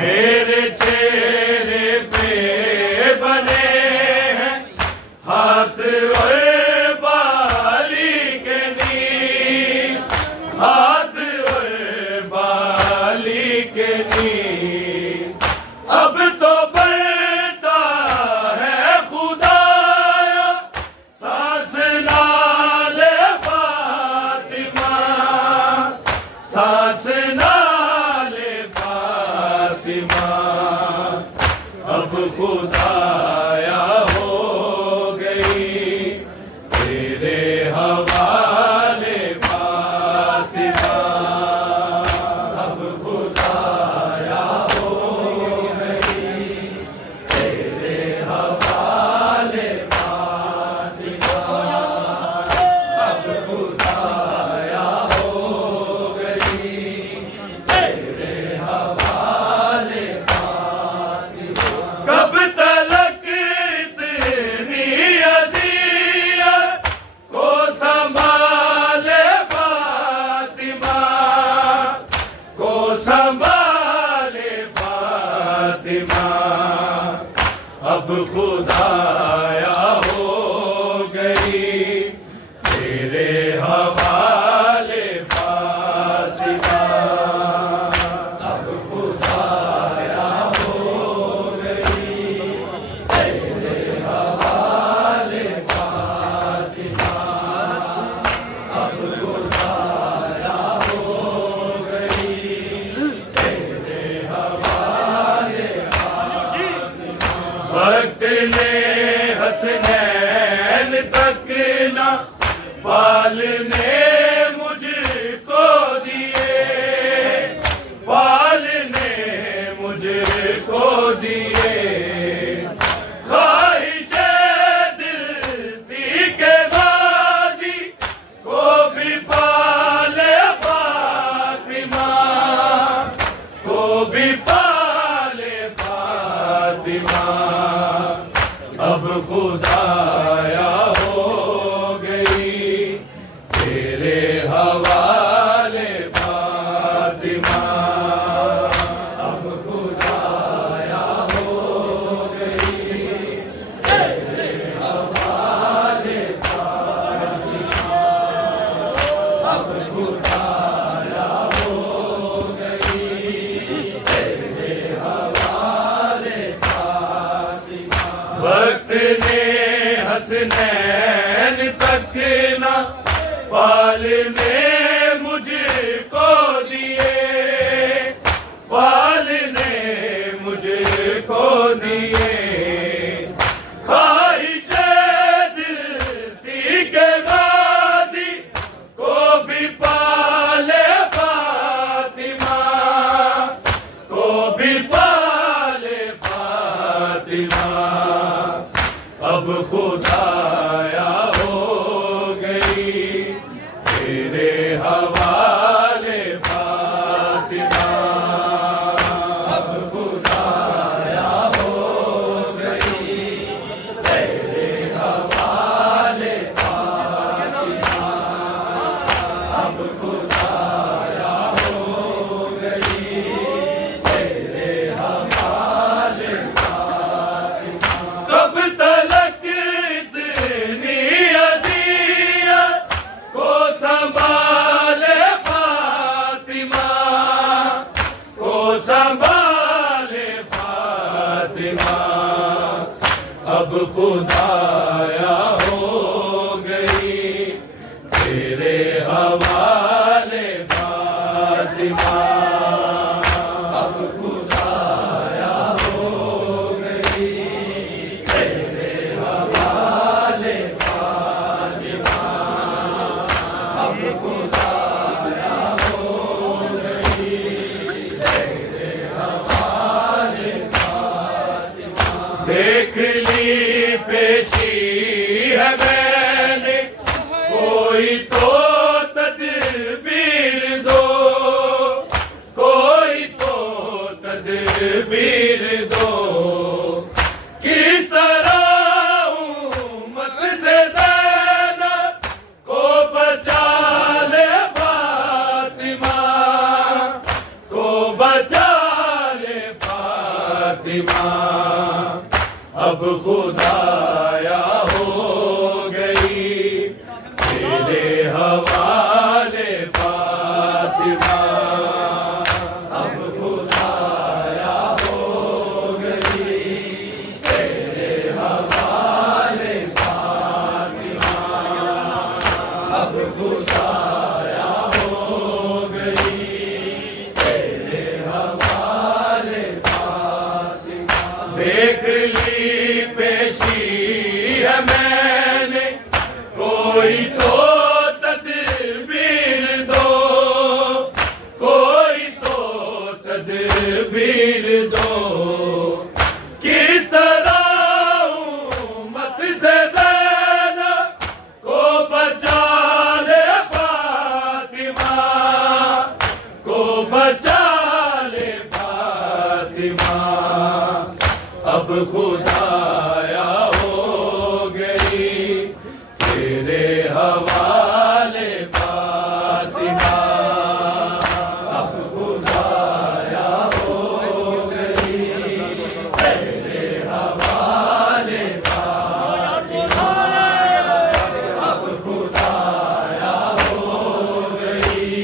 میرے چہرے پہ بنے ہیں ہاتھ اور بالی کے نیر، ہاتھ اور بالی کے نیر۔ اب تو بڑھتا ہے خدایا سانس نال فاطمہ، سانس نال فاطمہ۔ اب خدایا ہو گئی تیرے حوالے فاطمہ، اب خدایا ہو گئی تیرے حوالے فاطمہ، اب خدایا ہو گئی تیرے حوالے فاطمہ۔ کب تلک اتنی اذیت کو سنبھالے فاطمہ، کو سنبھالے فاطمہ۔ اب خدایا ہو گئی تیرے حوالے فاطمہ، اب خدایا ہو گئی تیرے حوالے فاطمہ، اب خدایا ہو گئی تیرے حوالے فاطمہ۔ وقت نے حسنین تک نہ پالنے مجھ کو دیے، پالنے مجھ کو دیے۔ خواہش دل تھی کہ غازی کو بھی پالے فاطمہ، کو بھی پالے فاطمہ۔ اب خدایا ہو گئی تیرے حوالے فاطمہ، اب خدایا ہو گئی تیرے حوالے فاطمہ، اب خدایا ہو گئی تیرے حوالے فاطمہ۔ وقت نے حسنین تک نہ پالنے مجھ کو دیے، پالنے مجھ کو دیے۔ خواہش دل تھی کہ غازی کو بھی پالے فاطمہ، کو بھی پالے فاطمہ۔ اب خدایا ہو گئی تیرے حوالے فاطمہ، اب خدایا ہو گئی تیرے حوالے فاطمہ، اب خدایا ہو گئی تیرے حوالے فاطمہ۔ کب تلک اتنی اذیت کو سنبھالے فاطمہ، کو سنبھالے فاطمہ۔ اب خدایا ہو گئی تیرے حوالے فاطمہ، اب خدایا ہو گئی تیرے حوالے فاطمہ، اب خدایا ہو گئی تیرے حوالے فاطمہ۔ دیکھ لی پیشی ہے میں نے، کوئی تو تدبیر دو، کوئی تو تدبیر دو۔ کس طرح امت سے زینب کو بچا لے فاطمہ، کو بچا لے فاطمہ۔ فاطمہ اب خدایا ہو گئی تیرے حوالے فاطمہ اب خدایا ہو گئی تیرے حوالے فاطمہ اب خدایا ہو گئی تیرے حوالے فاطمہ دیکھ لی پیشی ہے میں نے کوئی تو تدبیر دو کوئی تو تدبیر دو کس طرح امت سے زینب کو بچا لے فاطمہ کو بچا لے فاطمہ اب خدایا ہو گئی تیرے حوالے فاطمہ اب خدایا ہو گئی تیرے حوالے فاطمہ اب خدایا ہو گئی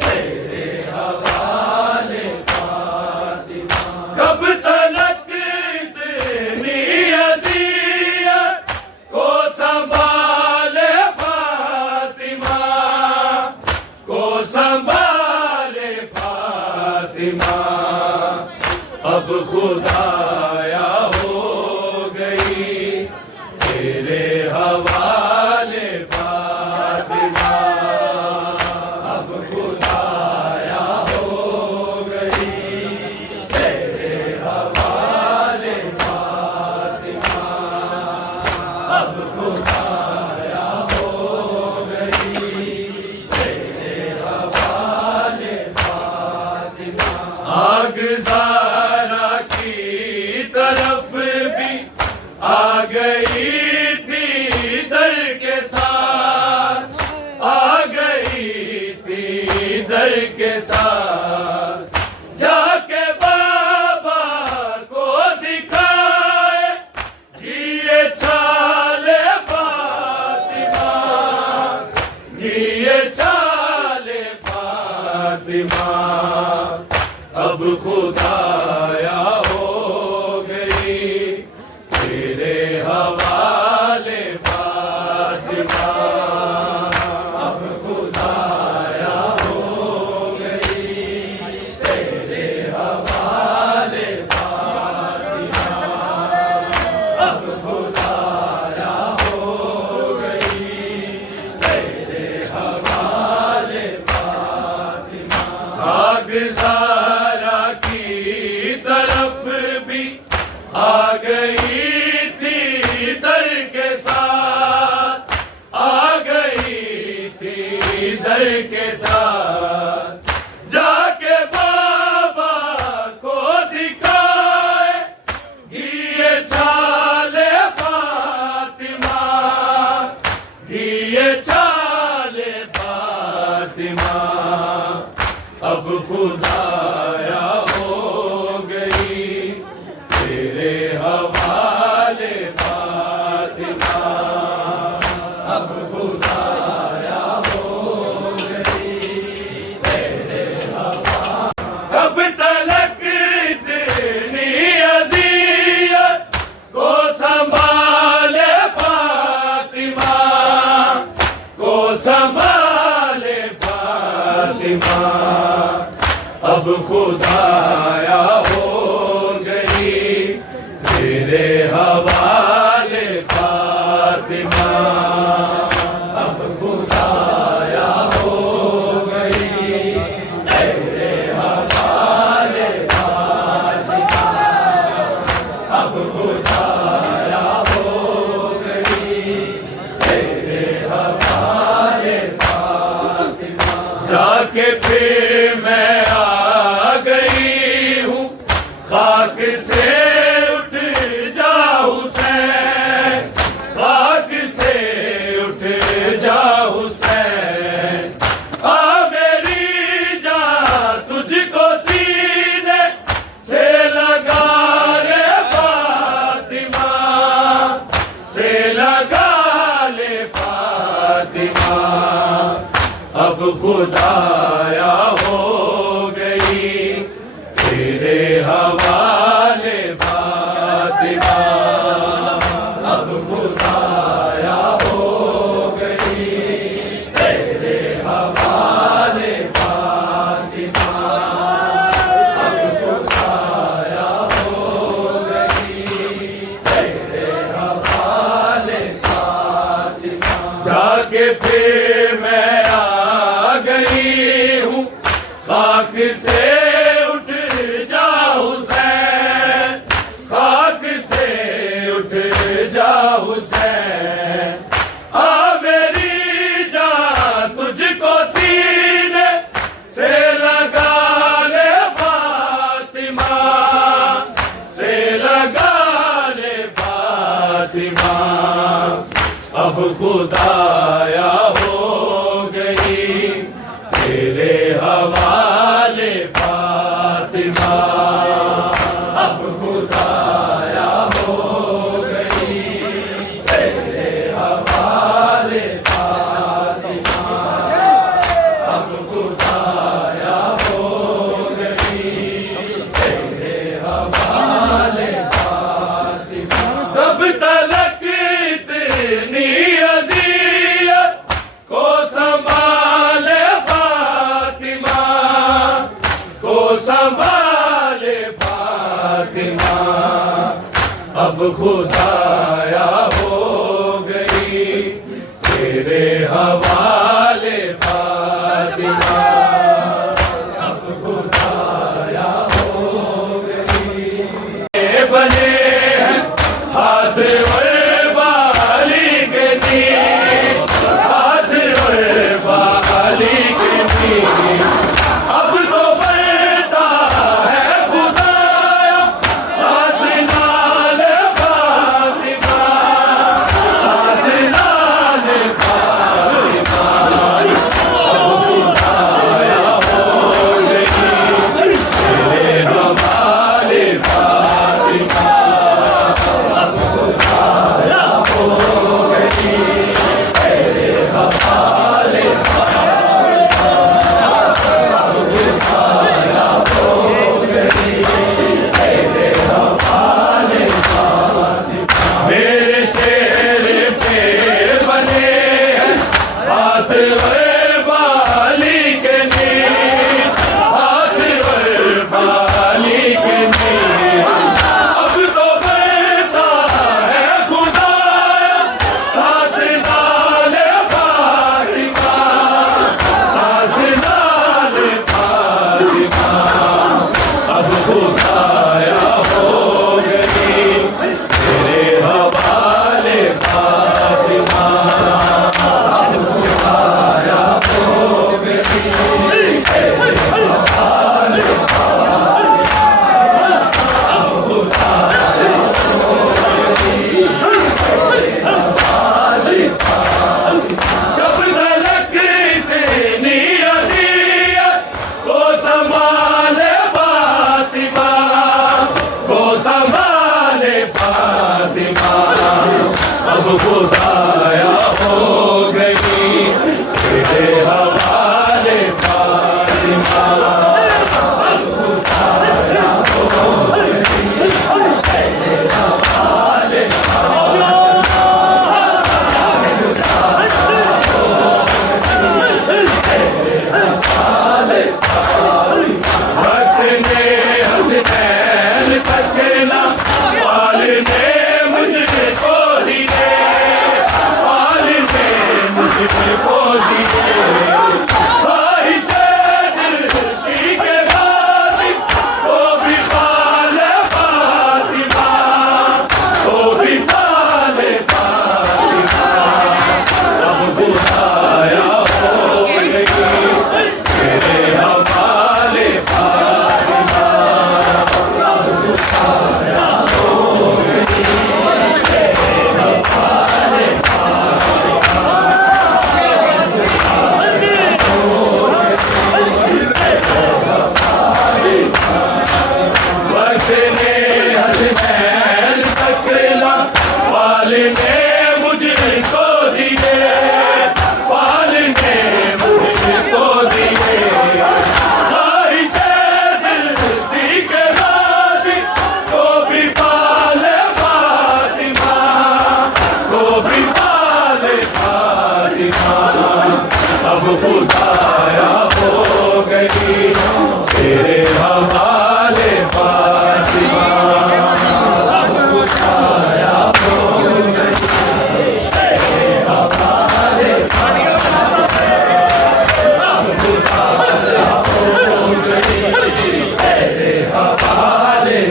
تیرے حوالے فاطمہ کب تلک اتنی اذیت کو سنبھالے فاطمہ کو سنبھالے فاطمہ اب خدایا ہو گئی تیرے حوالے فاطمہ اب خدایا ہو گئی تیرے حوالے فاطمہ اب خدایا ہو گئی تیرے حوالے فاطمہ آگ زارا کی طرف بھی آ گئی تھی در کے ساتھ آ گئی تھی در کے ساتھ جا کے بابا کو دکھائے دیے چھالے فاطمہ دیے چھالے فاطمہ اب خدایا ہو گئی تیرے حوالے فاطمہ اب خدایا ہو گئی تیرے حوالے فاطمہ اب خدایا ہو گئی تیرے حوالے فاطمہ آگ زارا کی طرف بھی آ گئی تھی در کے ساتھ آ گئی تھی در کے ساتھ جا کے بابا کو دکھائے دیے چھالے فاطمہ دیے چھالے فاطمہ اب خدایا ہو گئی تیرے حوالے فاطمہ اب خدایا ہو گئی تیرے حوالے کب تلک اتنی اذیت کو سنبھالے فاطمہ کو سنبھالے فاطمہ اب خدایا ہو گئی تیرے حوالے فاطمہ اب خدایا ہو گئی تیرے حوالے فاطمہ اب خدایا ہو گئی تیرے حوالے فاطمہ جا کے پھر میں آ گئی ہوں خاک سے اٹھ جا حسین خاک سے اٹھ جا حسین آ میری جان تجھ کو سینے سے لگا خدایا ہو گئی تیرے حوالے فاطمہ، اب خدایا ہو گئی تیرے حوالے فاطمہ، اب خدایا ہو گئی تیرے حوالے فاطمہ۔ جا کے پھر میں آ گئی ہوں خاک سے اٹھ جا حسین، خاک سے اٹھ جا حسین، آ میری جان تجھ کو سینے سے لگا لے فاطمہ، سے لگا لے فاطمہ، اب خدایا ہو گئی تیرے حوالے فاطمہ، اب خدایا ہو گئی تیرے حوالے فاطمہ، اب خدایا ہو گئی تیرے حوالے فاطمہ۔ کب تلک اتنی اذیت کو سنبھالے فاطمہ، کو سنبھالے فاطمہ، اب خدایا ہو گئی تیرے حوالے فاطمہ، اب خدایا ہو گئی۔ بنے ہیں ہاتھ اور بالی کے تیر، ہاتھ اور بالی کے تیر، اب تو بڑھتا ہے خدایا سانس نال فاطمہ، سانس نال فاطمہ، اب خدایا ہو گئی تیرے حوالے فاطمہ، اب خدایا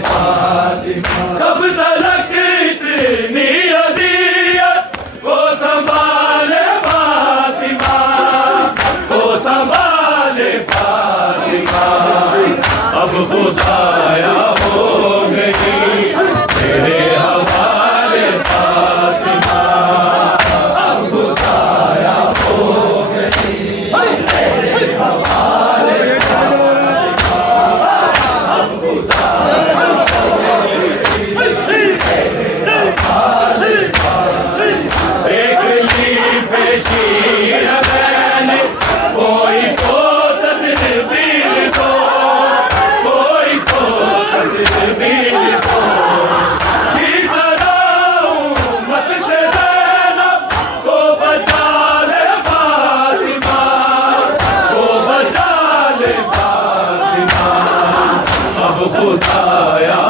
فاطمہ کب تلک اتنی اذیت کو سنبھالے فاطمہ کو سنبھالے فاطمہ اب خدایا ہو گئی تیرے حوالے فاطمہ اب خدایا ہو گئی تیرے حوالے خدایا